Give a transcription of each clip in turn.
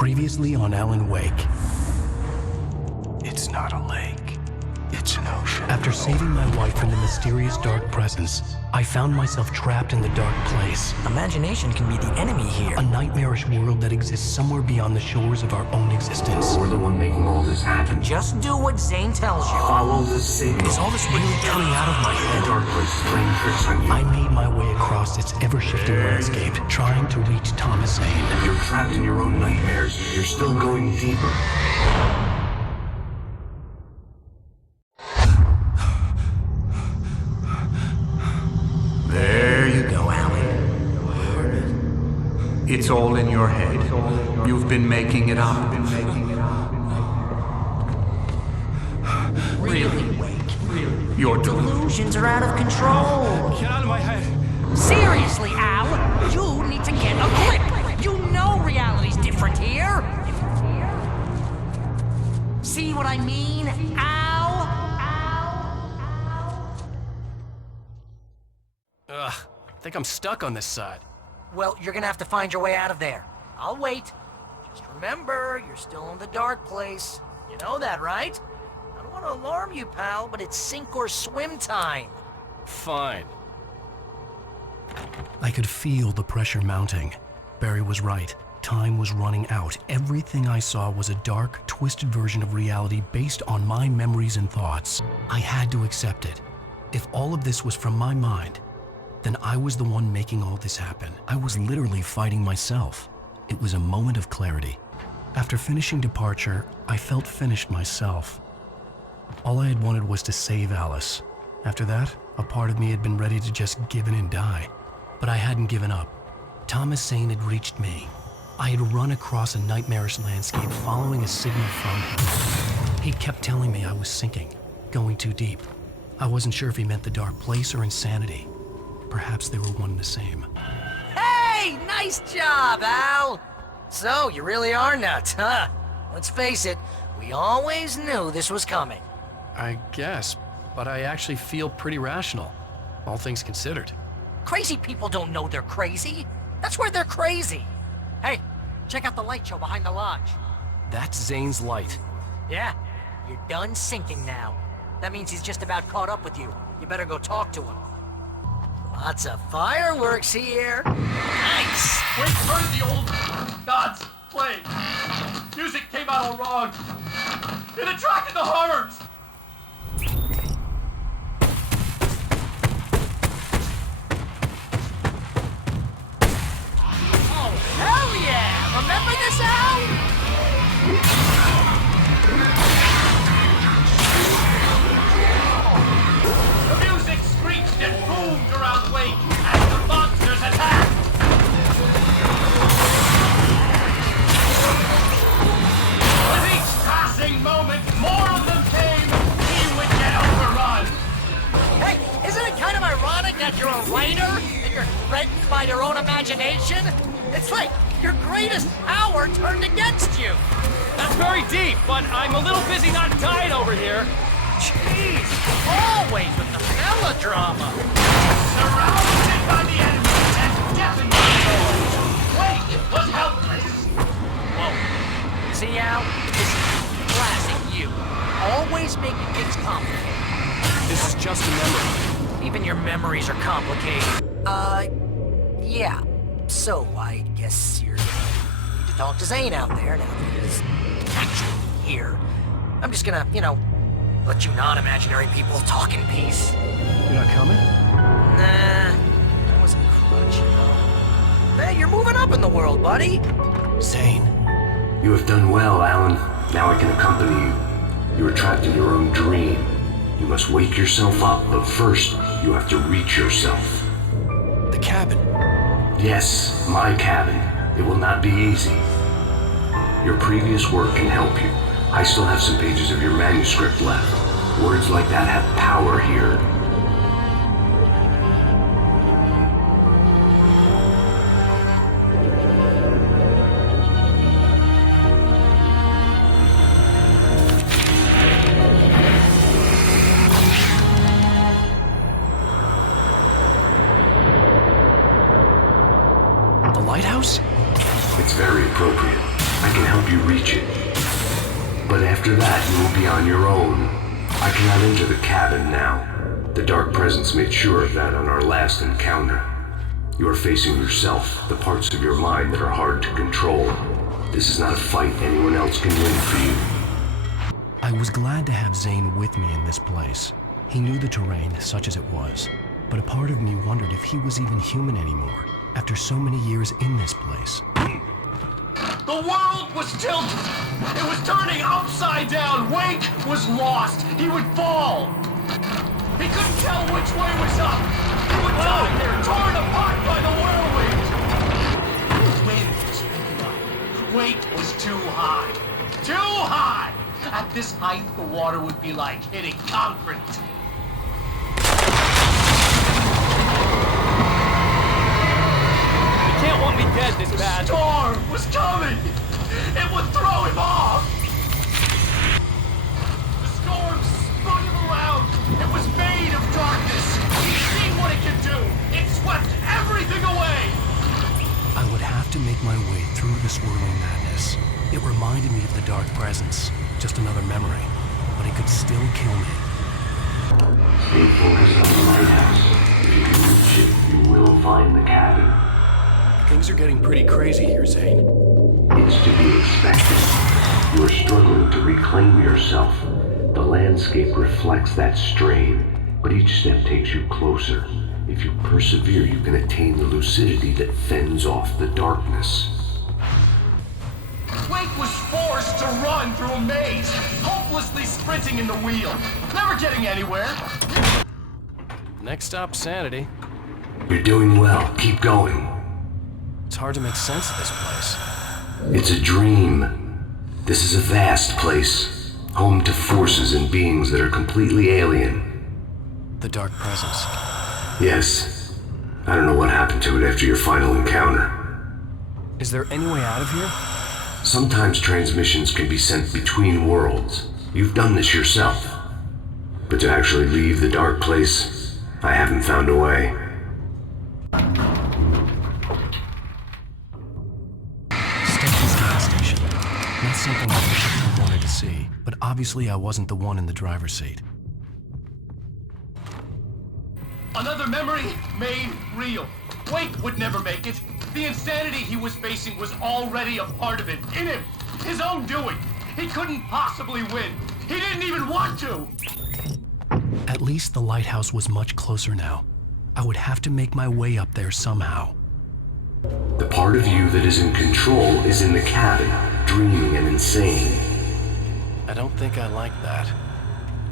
Previously on Alanwake. It's not a lake. It's an ocean. After saving my wife from the mysterious dark presence, I found myself trapped in the dark place. Imagination can be the enemy here. A nightmarish world that exists somewhere beyond the shores of our own existence. We're the one making all this happen. Just do what Zane tells you. Follow the signal. Is all this really coming out of my head? The dark place is playing tricks on you. I made my way across its ever-shifting landscape, trying to reach Thomas Zane. You're trapped in your own nightmares. You're still going deeper. There you go, Alan. It's all in your head. You've been making it up. Really, Wake. Your Delusions are out of control. Get out of my head. Seriously, Al, you need to get a grip. You know reality's different here. See what I mean, Al? Ugh, I think I'm stuck on this side. Well, you're gonna have to find your way out of there. I'll wait. Just remember, you're still in the dark place. You know that, right? I don't want to alarm you, pal, but it's sink or swim time. Fine. I could feel the pressure mounting. Barry was right. Time was running out. Everything I saw was a dark, twisted version of reality based on my memories and thoughts. I had to accept it. If all of this was from my mind, then I was the one making all this happen. I was literally fighting myself. It was a moment of clarity. After finishing Departure, I felt finished myself. All I had wanted was to save Alice. After that, a part of me had been ready to just give in and die. But I hadn't given up. Thomas Zane had reached me. I had run across a nightmarish landscape following a signal from him. He kept telling me I was sinking, going too deep. I wasn't sure if he meant the dark place or insanity. Perhaps they were one and the same. Hey, nice job, Al. So, you really are nuts, huh? Let's face it, we always knew this was coming. I guess, but I actually feel pretty rational, all things considered. Crazy people don't know they're crazy. That's where they're crazy. Hey, check out the light show behind the lodge. That's Zane's light. Yeah, you're done sinking now. That means he's just about caught up with you. You better go talk to him. Lots of fireworks here. Nice. Wait, turn the old gods play. Music came out all wrong. It attracted the horrors. Oh, hell yeah! Remember this, Al? The music screeched and boomed around Wake as the monsters attacked. With each passing moment, more of them came. He would get overrun. Hey, isn't it kind of ironic that you're a writer and you're threatened by your own imagination? It's like your greatest hour turned against you. That's very deep, but I'm a little busy not dying over here. Jeez, always with the melodrama. Surrounded by the enemy and deafened by noise, Wake was helpless. Whoa. See, Al? This is classic you. Always making things complicated. This is just a memory. Even your memories are complicated. Yeah. So, I guess you're gonna need to talk to Zane out there now that he's actually here. I'm just gonna, let you non-imaginary people talk in peace. You're not coming? Nah, that was a crutch, Hey, you're moving up in the world, buddy. Zane. You have done well, Alan. Now I can accompany you. You are trapped in your own dream. You must wake yourself up, but first, you have to reach yourself. The cabin. Yes, my cabin. It will not be easy. Your previous work can help you. I still have some pages of your manuscript left. Words like that have power here. The lighthouse? It's very appropriate. I can help help you reach it. But after that, you will be on your own. I cannot enter the cabin now. The Dark Presence made sure of that on our last encounter. You are facing yourself, the parts of your mind that are hard to control. This is not a fight anyone else can win for you. I was glad to have Zane with me in this place. He knew the terrain, such as it was, but a part of me wondered if he was even human anymore, after so many years in this place. The world was tilted. It was turning upside down. Wake was lost. He would fall. He couldn't tell which way was up. He would die there, torn apart by the whirlwind. The wind was picking up. Wake was too high. Too high! At this height, the water would be like hitting concrete. You can't want me dead this bad. The storm was coming! It would throw him off! The storm spun him around. It was made of darkness. He'd seen what it could do. It swept everything away. I would have to make my way through the swirling madness. It reminded me of the Dark Presence, just another memory, but it could still kill me. Stay focused on the lighthouse. If you can reach it, you will find the cabin. Things are getting pretty crazy here, Zane. It's to be expected. You are struggling to reclaim yourself. The landscape reflects that strain, but each step takes you closer. If you persevere, you can attain the lucidity that fends off the darkness. Wake was forced to run through a maze, hopelessly sprinting in the wheel, never getting anywhere. Next stop, sanity. You're doing well. Keep going. It's hard to make sense of this place. It's a dream. This is a vast place, home to forces and beings that are completely alien. The Dark Presence. Yes. I don't know what happened to it after your final encounter. Is there any way out of here? Sometimes transmissions can be sent between worlds. You've done this yourself. But to actually leave the dark place, I haven't found a way. Stenton's gas station. Not something I particularly wanted to see, but obviously I wasn't the one in the driver's seat. Another memory made real. Wake would never make it. The insanity he was facing was already a part of it, in him, his own doing. He couldn't possibly win. He didn't even want to. At least the lighthouse was much closer now. I would have to make my way up there somehow. The part of you that is in control is in the cabin, dreaming and insane. I don't think I like that.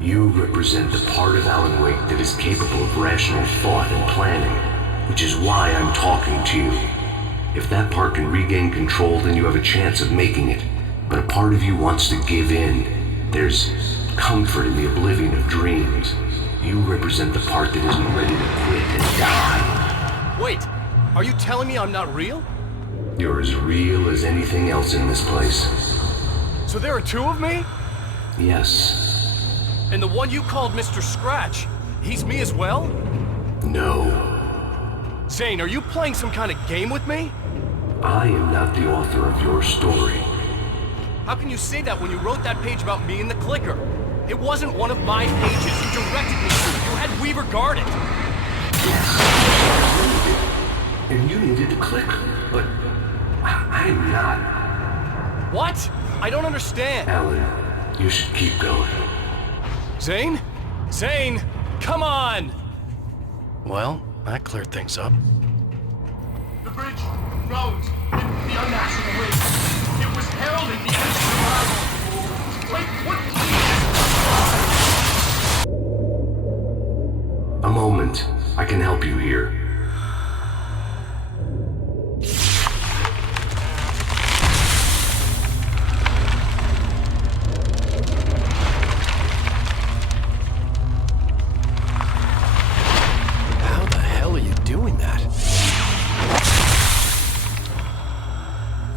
You represent the part of alanwake that is capable of rational thought and planning, which is why I'm talking to you. If that part can regain control, then you have a chance of making it. But a part of you wants to give in. There's comfort in the oblivion of dreams. You represent the part that isn't ready to quit and die. Wait, are you telling me I'm not real? You're as real as anything else in this place. So there are two of me? Yes. And the one you called Mr. Scratch, he's me as well? No. Zane, are you playing some kind of game with me? I am not the author of your story. How can you say that when you wrote that page about me in the clicker? It wasn't one of my pages. You directed me to it. You had Weaver guard it. Yes. And you needed to click, but I'm not. What? I don't understand. Alan, you should keep going. Zane? Zane! Come on! Well, that cleared things up. The bridge groaned in the unnatural wind. It was heralding the end of survival. Wait, what? A moment. I can help you here. How the hell are you doing that?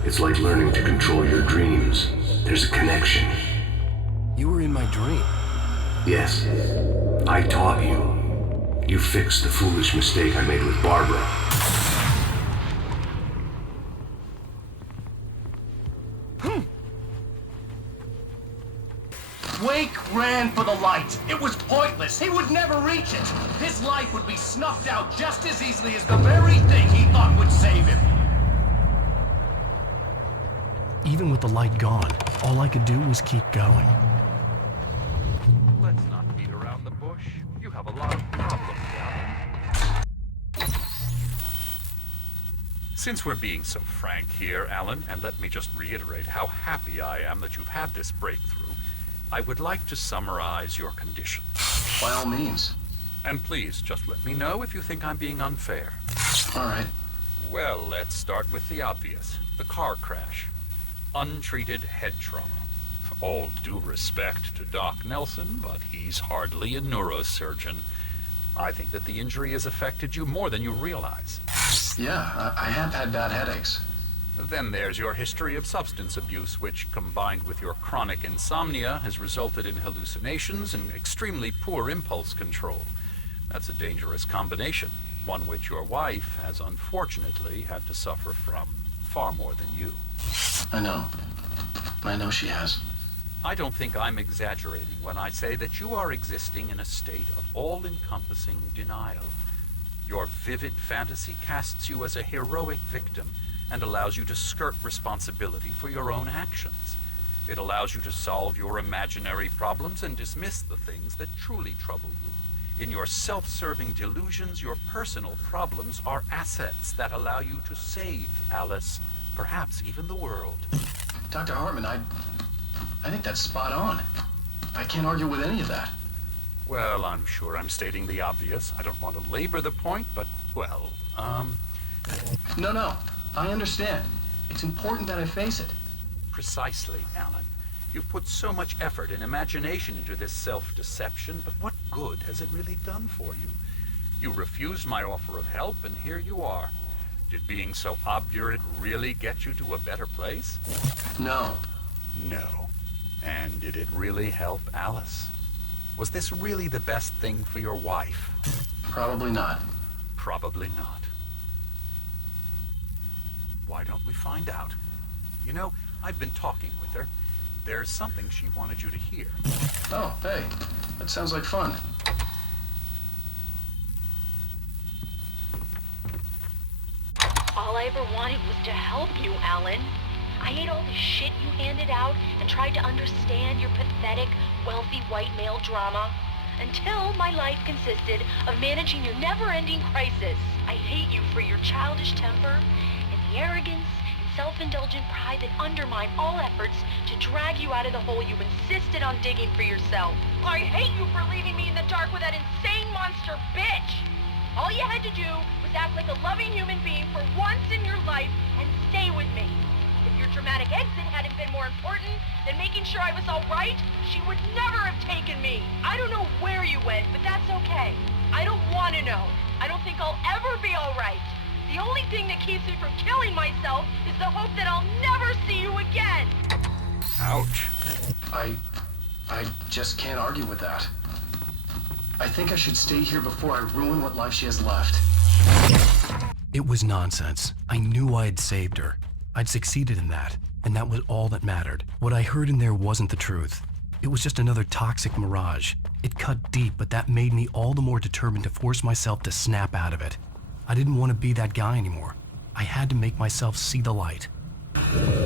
It's like learning to control your dreams. There's a connection. You were in my dream. Yes. I taught you. You fixed the foolish mistake I made with Barbara. Wake ran for the light. It was pointless. He would never reach it. His life would be snuffed out just as easily as the very thing he thought would save him. Even with the light gone, all I could do was keep going. Let's not beat around the bush. You have a lot of problems, Alan. Since we're being so frank here, Alan, and let me just reiterate how happy I am that you've had this breakthrough, I would like to summarize your condition. By all means. And please, just let me know if you think I'm being unfair. All right. Well, let's start with the obvious. The car crash. Untreated head trauma. All due respect to Doc Nelson, but he's hardly a neurosurgeon. I think that the injury has affected you more than you realize. Yeah, I have had bad headaches. Then there's your history of substance abuse, which, combined with your chronic insomnia, has resulted in hallucinations and extremely poor impulse control. That's a dangerous combination, one which your wife has unfortunately had to suffer from far more than you. I know. I know she has. I don't think I'm exaggerating when I say that you are existing in a state of all-encompassing denial. Your vivid fantasy casts you as a heroic victim and allows you to skirt responsibility for your own actions. It allows you to solve your imaginary problems and dismiss the things that truly trouble you. In your self-serving delusions, your personal problems are assets that allow you to save Alice, perhaps even the world. Dr. Hartman, I think that's spot on. I can't argue with any of that. Well, I'm sure I'm stating the obvious. I don't want to labor the point, but, well, No, I understand. It's important that I face it. Precisely, Alan. You've put so much effort and imagination into this self-deception, but what good has it really done for you? You refused my offer of help, and here you are. Did being so obdurate really get you to a better place? No. No. And did it really help Alice? Was this really the best thing for your wife? Probably not. Probably not. Why don't we find out? You know, I've been talking with her. There's something she wanted you to hear. Oh, hey. That sounds like fun. All I ever wanted was to help you, Alan. I ate all the shit you handed out and tried to understand your pathetic, wealthy white male drama until my life consisted of managing your never-ending crisis. I hate you for your childish temper and the arrogance and self-indulgent pride that undermine all efforts to drag you out of the hole you insisted on digging for yourself. I hate you for leaving me in the dark with that insane monster bitch! All you had to do was act like a loving human being for once in your life and stay with me. If your dramatic exit hadn't been more important than making sure I was all right, she would never have taken me. I don't know where you went, but that's okay. I don't want to know. I don't think I'll ever be all right. The only thing that keeps me from killing myself is the hope that I'll never see you again. Ouch. I just can't argue with that. I think I should stay here before I ruin what life she has left. It was nonsense. I knew I had saved her. I'd succeeded in that, and that was all that mattered. What I heard in there wasn't the truth. It was just another toxic mirage. It cut deep, but that made me all the more determined to force myself to snap out of it. I didn't want to be that guy anymore. I had to make myself see the light.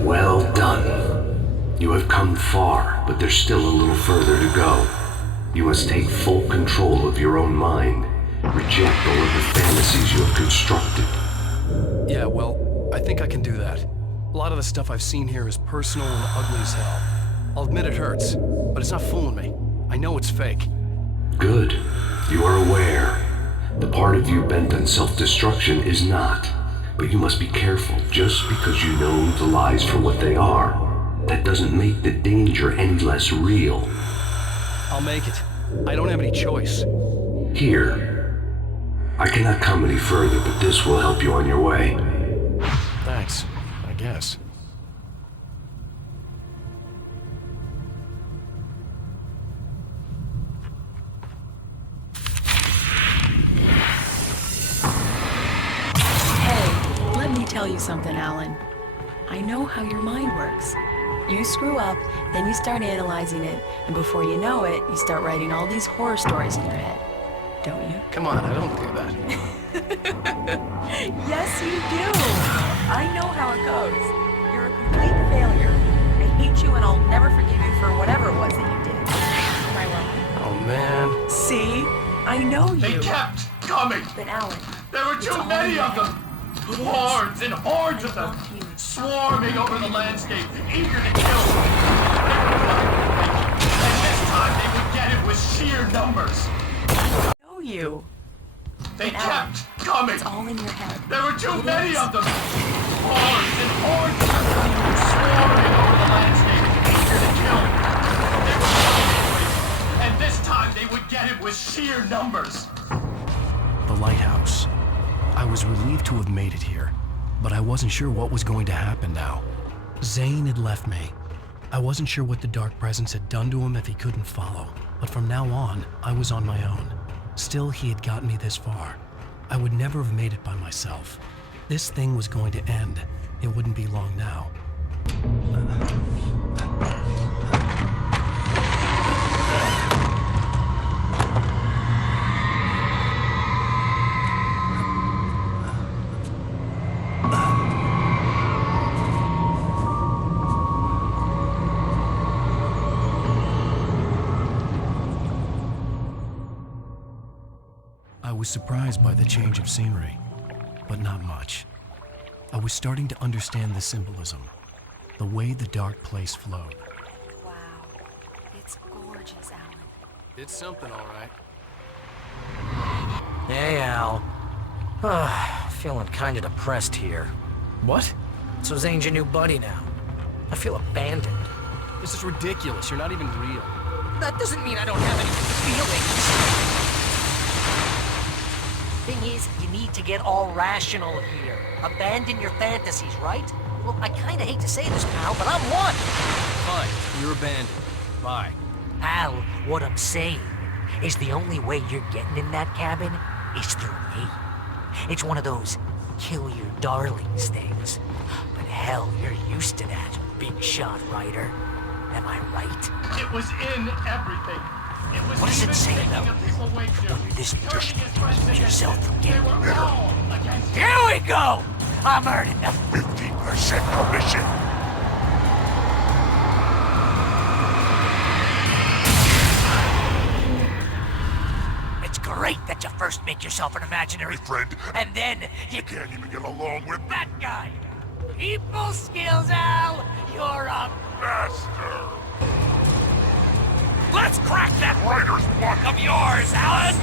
Well done. You have come far, but there's still a little further to go. You must take full control of your own mind. Reject all of the fantasies you have constructed. Yeah, well, I think I can do that. A lot of the stuff I've seen here is personal and ugly as hell. I'll admit it hurts, but it's not fooling me. I know it's fake. Good. You are aware. The part of you bent on self-destruction is not. But you must be careful. Just because you know the lies for what they are, that doesn't make the danger any less real. I'll make it. I don't have any choice. Here. I cannot come any further, but this will help you on your way. Thanks, I guess. Hey, let me tell you something, Alan. I know how your mind works. You screw up, then you start analyzing it, and before you know it, you start writing all these horror stories in your head. Don't you? Come on, I don't do that. Yes, you do. I know how it goes. You're a complete failure. I hate you, and I'll never forgive you for whatever it was that you did. Am I wrong? Oh, man. See? I know you. They kept coming. But Alan, There were it's too all many in of your them. head. It is. Hordes and hordes I of them. love you. Swarming over the landscape, eager to kill. And this time they would get it with sheer numbers. I know you. They But Alan, kept coming. It's all in your head. There were too It many is. of them. Hordes and hordes of them. Swarming over the landscape, eager to kill. They were coming. And this time they would get it with sheer numbers. The lighthouse. I was relieved to have made it here, but I wasn't sure what was going to happen now. Zane had left me. I wasn't sure what the dark presence had done to him if he couldn't follow, but from now on, I was on my own. Still, he had gotten me this far. I would never have made it by myself. This thing was going to end. It wouldn't be long now. I was surprised by the change of scenery, but not much. I was starting to understand the symbolism, the way the dark place flowed. Wow. It's gorgeous, Alan. It's something, all right. Hey, Al. Feeling kinda depressed here. What? So Zane's your new buddy now. I feel abandoned. This is ridiculous. You're not even real. That doesn't mean I don't have any feelings. Thing is, you need to get all rational here. Abandon your fantasies, right? Well, I kinda hate to say this, pal, but I'm one. Fine. You're abandoned. Bye. Al, what I'm saying is the only way you're getting in that cabin is through me. It's one of those kill your darlings things. But hell, you're used to that, big shot writer. Am I right? It was in everything. It was What does it even say taking about a people wake when up, you're this turning desperate his to friends keep against yourself him. from They getting were bitter? all against him. Here we go! I'm earning the 50% commission. It's great that you first make yourself an imaginary Friend, and then you can't even get along with that guy. People skills, Al. You're a master. Let's crack that Writer's block of yours, Alan.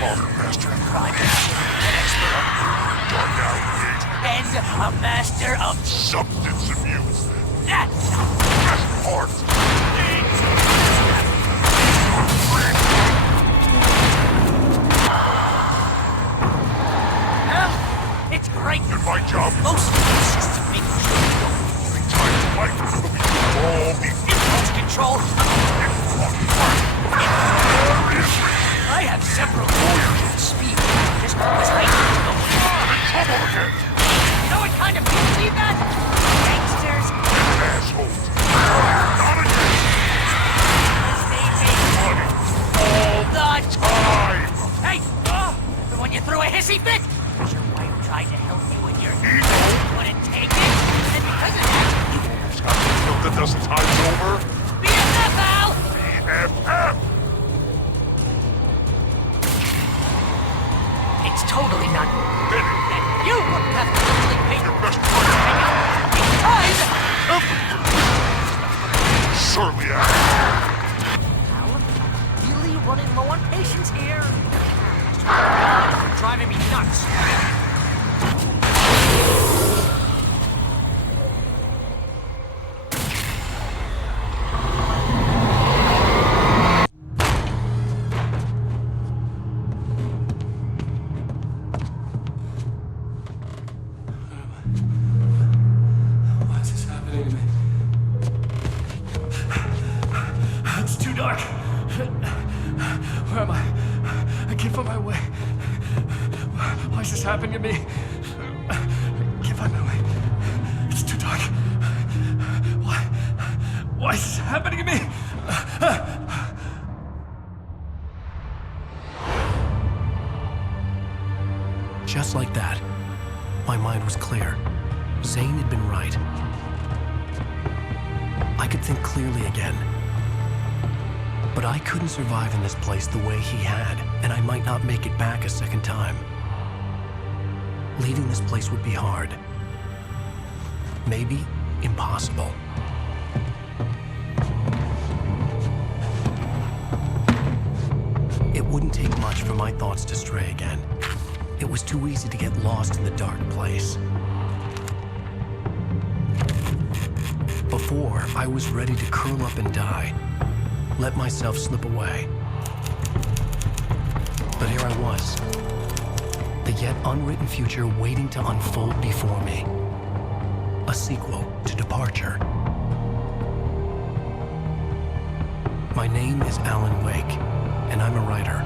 Modern master. Crime master, an expert Dark outrage. and a master of Substance abuse. that's Best part. Al, it's great. And my job is Most of it's just to make sure you don't every time you fight, we all be impulse control. I have several lawyers of speed. This one was late. trouble again. You know what kind of people need that? Gangsters. Assholes. Not again. They make Money. All the time. Hey! The one you threw a hissy fit? Was your wife tried to help you with your Ego. couldn't take it? And because of that, you It's got been killed a dozen times over. BFF, Al! BFF. It's totally not Benny. that you wouldn't have to really pay Your best hang friend. out because Surely, Al. Al, really running low on patience here. God, you're driving me nuts. Why is this happening to me? It's too dark. Where am I? I can't find my way. Why is this happening to me? I can't find my way. It's too dark. What's happening to me? Just like that, my mind was clear. Zane had been right. I could think clearly again. But I couldn't survive in this place the way he had, and I might not make it back a second time. Leaving this place would be hard. Maybe impossible. It wouldn't take much for my thoughts to stray again. It was too easy to get lost in the dark place. Before, I was ready to curl up and die, let myself slip away. But here I was, the yet unwritten future waiting to unfold before me. A sequel to Departure. My name is Alan Wake, and I'm a writer.